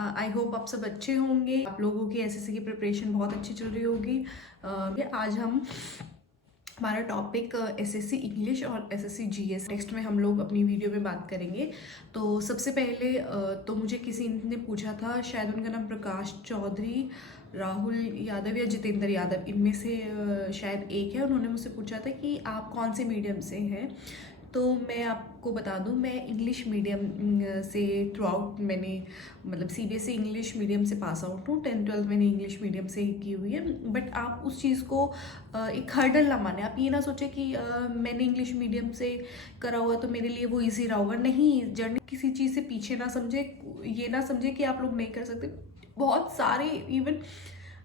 I hope आप सब अच्छे होंगे। आप लोगों की एसएससी की प्रिपरेशन बहुत अच्छी चल रही होगी। आज हमारा टॉपिक एसएससी इंग्लिश और एसएससी जीएस टेक्स्ट में हम लोग अपनी वीडियो में बात करेंगे। तो सबसे पहले तो मुझे किसी ने पूछा था, शायद उनका नाम प्रकाश चौधरी, राहुल यादव या जितेंद्र यादव, इनमें से शायद एक है। उन्होंने मुझसे पूछा था कि आप कौन से मीडियम से हैं। तो मैं आपको बता दूं, मैं इंग्लिश मीडियम से थ्रू आउट मैंने मतलब सीबीएसई इंग्लिश मीडियम से पास आउट हूँ। 10th-12th मैंने इंग्लिश मीडियम से ही की हुई है। बट आप उस चीज़ को एक हर्डल ना माने। आप ये ना सोचे कि मैंने इंग्लिश मीडियम से करा हुआ तो मेरे लिए वो ईजी रहा होगा। नहीं, जर्नी किसी चीज़ से पीछे ना समझे, ये ना समझे कि आप लोग नहीं कर सकते। बहुत सारे इवन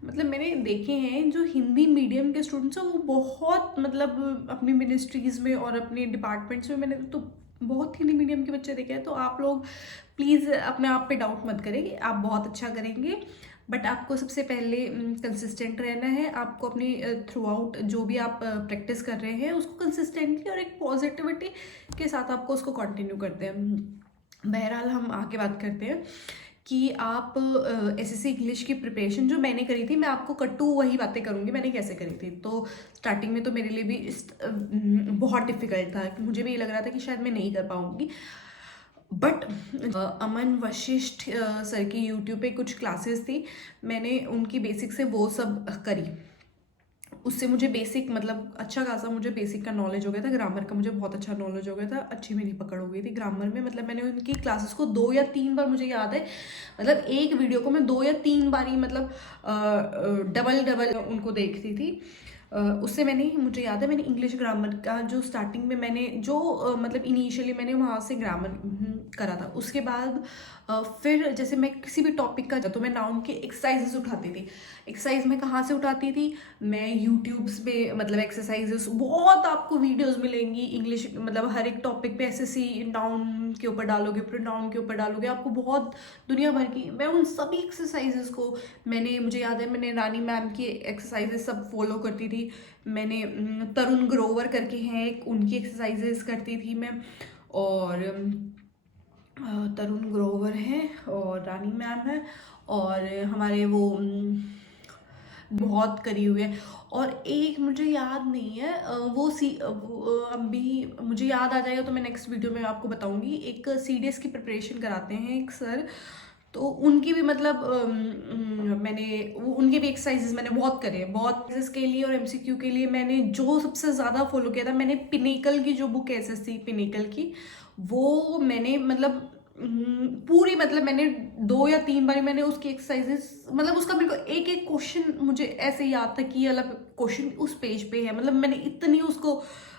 मतलब मैंने देखे हैं जो हिंदी मीडियम के स्टूडेंट्स हैं, वो बहुत मतलब अपनी मिनिस्ट्रीज़ में और अपने डिपार्टमेंट्स में मैंने तो बहुत हिंदी मीडियम के बच्चे देखे हैं। तो आप लोग प्लीज़ अपने आप पे डाउट मत करें, आप बहुत अच्छा करेंगे। बट आपको सबसे पहले कंसिस्टेंट रहना है। आपको अपनी थ्रू आउट जो भी आप प्रैक्टिस कर रहे हैं उसको कंसिस्टेंटली और एक पॉजिटिविटी के साथ आपको उसको कंटिन्यू करते हैं। बहरहाल हम आगे बात करते हैं कि आप एसएससी इंग्लिश की प्रिपरेशन जो मैंने करी थी, मैं आपको कट्टू वही बातें करूँगी मैंने कैसे करी थी। तो स्टार्टिंग में तो मेरे लिए भी बहुत डिफ़िकल्ट था कि मुझे भी ये लग रहा था कि शायद मैं नहीं कर पाऊँगी। बट अमन वशिष्ठ सर की यूट्यूब पे कुछ क्लासेस थी, मैंने उनकी बेसिक से वो सब करी। उससे मुझे बेसिक मतलब अच्छा खासा मुझे बेसिक का नॉलेज हो गया था। ग्रामर का मुझे बहुत अच्छा नॉलेज हो गया था, अच्छी मेरी पकड़ हो गई थी ग्रामर में। मतलब मैंने उनकी क्लासेस को 2 या 3 बार, मुझे याद है, मतलब एक वीडियो को मैं 2 या 3 बार ही मतलब डबल डबल उनको देखती थी। उससे मैंने, मुझे याद है, मैंने इंग्लिश ग्रामर का जो स्टार्टिंग में मैंने जो मतलब इनिशियली मैंने वहाँ से ग्रामर करा था। उसके बाद फिर जैसे मैं किसी भी टॉपिक का तो मैं नाउन के एक्सरसाइजेस उठाती थी। एक्सरसाइज मैं कहाँ से उठाती थी, मैं यूट्यूब्स पे मतलब एक्सरसाइजेस बहुत आपको वीडियोस मिलेंगी इंग्लिश मतलब हर एक टॉपिक पे। एसएससी नाउन के ऊपर डालोगे, प्रोनाउन के ऊपर डालोगे, आपको बहुत दुनिया भर की, मैं उन सभी एक्सरसाइजेस को मैंने, मुझे याद है मैंने रानी मैम की एक्सरसाइजेस सब फॉलो करती थी। मैंने तरुण ग्रोवर करके हैं एक, उनकी एक्सरसाइजेस करती थी मैं। और तरुण ग्रोवर हैं और रानी मैम है और हमारे वो बहुत करी हुई है। और एक मुझे याद नहीं है अभी मुझे याद आ जाएगा तो मैं नेक्स्ट वीडियो में आपको बताऊंगी। एक सीडीएस की प्रिपरेशन कराते हैं एक सर, तो उनकी भी मतलब उनके भी एक्सरसाइजेस मैंने बहुत करे हैं। बहुत एक्सरसाइज के लिए और एमसीक्यू के लिए मैंने जो सबसे ज़्यादा फॉलो किया था, मैंने पिनेकल की जो बुक एसएससी पिनेकल की, वो मैंने मतलब पूरी मतलब मैंने 2 या 3 बार मैंने उसकी एक्सरसाइजेस मतलब उसका मेरे को एक एक क्वेश्चन मुझे ऐसे याद था कि ये अलग क्वेश्चन उस पेज पे है। मतलब मैंने इतनी उसको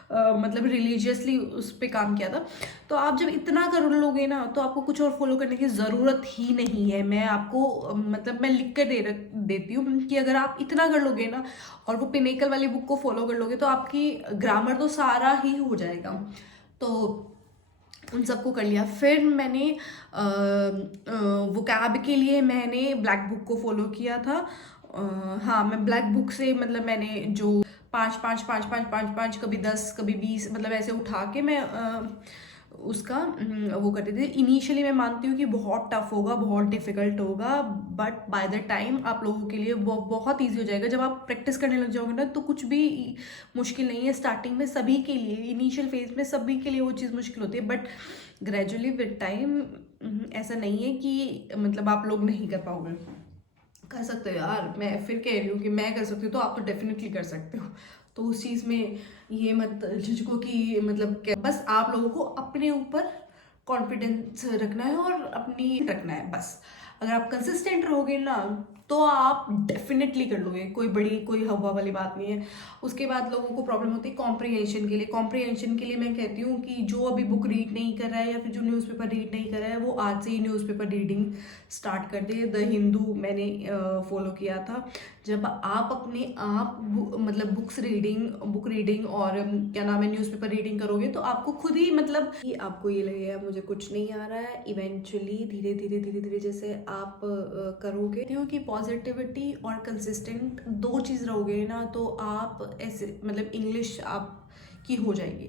मतलब रिलीजियसली उस पर काम किया था। तो आप जब इतना कर लोगे ना तो आपको कुछ और फॉलो करने की ज़रूरत ही नहीं है। मैं आपको मतलब मैं लिख कर देती हूँ कि अगर आप इतना कर लोगे ना और वो पिनेकल वाली बुक को फॉलो कर लोगे तो आपकी ग्रामर तो सारा ही हो जाएगा। तो उन सबको कर लिया। फिर मैंने वो कैब के लिए मैंने ब्लैक बुक को फॉलो किया था। हाँ, मैं ब्लैक बुक से मतलब मैंने जो 5 कभी 10 कभी 20 मतलब ऐसे उठा के मैं उसका वो करते थे। इनिशियली मैं मानती हूँ कि बहुत टफ होगा, बहुत डिफिकल्ट होगा, बट बाय द टाइम आप लोगों के लिए वो बहुत ईजी हो जाएगा। जब आप प्रैक्टिस करने लग जाओगे ना तो कुछ भी मुश्किल नहीं है। स्टार्टिंग में सभी के लिए, इनिशियल फेज में सभी के लिए वो चीज़ मुश्किल होती है, बट ग्रेजुअली विद टाइम ऐसा नहीं है कि मतलब आप लोग नहीं कर पाओगे। कर सकते हो यार, मैं फिर कह रही हूँ कि मैं कर सकती हूँ तो आप तो डेफिनेटली कर सकते हो। तो उस चीज़ में ये मत झिझको कि मतलब बस आप लोगों को अपने ऊपर कॉन्फिडेंस रखना है और अपनी रखना है बस। अगर आप कंसिस्टेंट रहोगे ना तो आप डेफिनेटली कर लोगे, कोई हवा वाली बात नहीं है। उसके बाद लोगों को प्रॉब्लम होती है कॉम्प्रिहेंशन के लिए। कॉम्प्रिहेंशन के लिए मैं कहती हूँ कि जो अभी बुक रीड नहीं कर रहा है या फिर जो न्यूज़पेपर रीड नहीं कर रहा है वो आज से ही न्यूज़पेपर रीडिंग स्टार्ट कर दे। द हिंदू मैंने फॉलो किया था। जब आप अपने आप मतलब बुक रीडिंग और क्या नाम है न्यूज़पेपर रीडिंग करोगे तो आपको खुद ही मतलब कि आपको ये लगेगा मुझे कुछ नहीं आ रहा है। इवेंचुअली धीरे धीरे जैसे आप करोगे क्योंकि पॉजिटिविटी और कंसिस्टेंट 2 चीज़ रहोगे ना तो आप ऐसे मतलब इंग्लिश आप की हो जाएगी।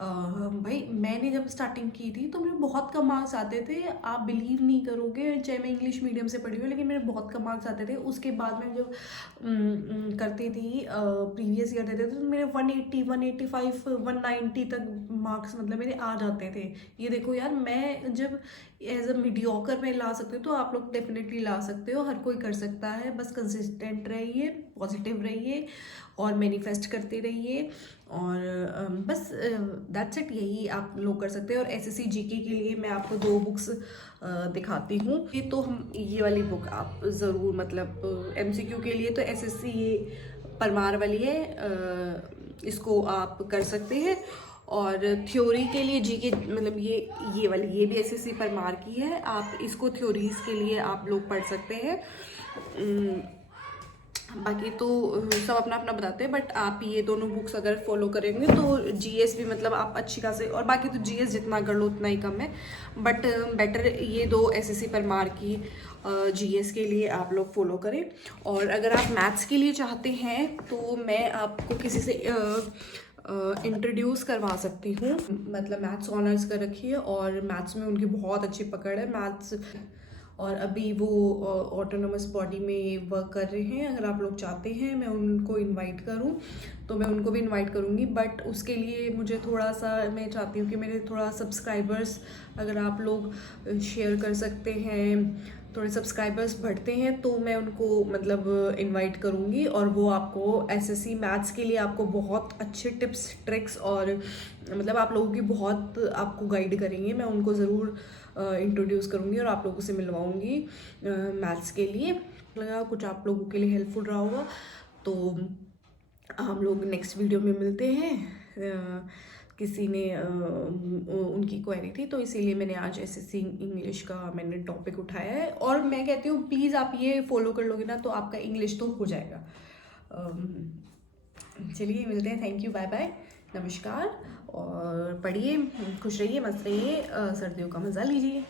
भाई मैंने जब स्टार्टिंग की थी तो मेरे बहुत कम मार्क्स आते थे, आप बिलीव नहीं करोगे, चाहे मैं इंग्लिश मीडियम से पढ़ी हूँ लेकिन मेरे बहुत कम मार्क्स आते थे। उसके बाद मैं जब करती थी प्रीवियस ईयर देते थे तो मेरे 180 185 190 तक मार्क्स मतलब मेरे आ जाते थे। ये देखो यार, मैं जब एज अ मीडियोकर में ला सकती हूँ तो आप लोग डेफिनेटली ला सकते हो, हर कोई कर सकता है। बस कंसिस्टेंट रहिए, पॉजिटिव रहिए और मैनिफेस्ट करते रहिए और बस दैट्स इट, यही आप लोग कर सकते हैं। और एसएससी जीके के लिए मैं आपको 2 बुक्स दिखाती हूँ। ये तो हम ये वाली बुक आप ज़रूर मतलब एमसीक्यू के लिए तो एसएससी ये परमार वाली है, इसको आप कर सकते हैं। और थ्योरी के लिए जीके मतलब ये वाली ये भी एसएससी परमार की है, आप इसको थ्योरीज के लिए आप लोग पढ़ सकते हैं। बाकी तो सब अपना अपना बताते हैं, बट आप ये दोनों बुक्स अगर फॉलो करेंगे तो जीएस भी मतलब आप अच्छी खासे, और बाकी तो जीएस जितना कर लो उतना ही कम है, बट बेटर ये 2 एसएससी परमार की जीएस के लिए आप लोग फॉलो करें। और अगर आप मैथ्स के लिए चाहते हैं तो मैं आपको किसी से इंट्रोड्यूस करवा सकती हूँ, मतलब मैथ्स ऑनर्स कर रखी है और मैथ्स में उनकी बहुत अच्छी पकड़ है मैथ्स, और अभी वो ऑटोनोमस बॉडी में वर्क कर रहे हैं। अगर आप लोग चाहते हैं मैं उनको इनवाइट करूं तो मैं उनको भी इनवाइट करूंगी, बट उसके लिए मुझे थोड़ा सा, मैं चाहती हूँ कि मेरे थोड़ा सब्सक्राइबर्स अगर आप लोग शेयर कर सकते हैं, थोड़े सब्सक्राइबर्स बढ़ते हैं तो मैं उनको मतलब इनवाइट करूँगी और वो आपको एसएससी मैथ्स के लिए आपको बहुत अच्छे टिप्स ट्रिक्स और मतलब आप लोगों की बहुत आपको गाइड करेंगे। मैं उनको ज़रूर इंट्रोड्यूस करूँगी और आप लोगों से मिलवाऊँगी मैथ्स के लिए। लगा कुछ आप लोगों के लिए हेल्पफुल रहा होगा, तो हम लोग नेक्स्ट वीडियो में मिलते हैं। किसी ने उनकी क्वेरी थी तो इसीलिए मैंने आज एसएससी इंग्लिश का मैंने टॉपिक उठाया है, और मैं कहती हूँ प्लीज़ आप ये फॉलो कर लोगे ना तो आपका इंग्लिश तो हो जाएगा। चलिए मिलते हैं, थैंक यू, बाय बाय, नमस्कार, और पढ़िए, खुश रहिए, मस्त रहिए, सर्दियों का मज़ा लीजिए।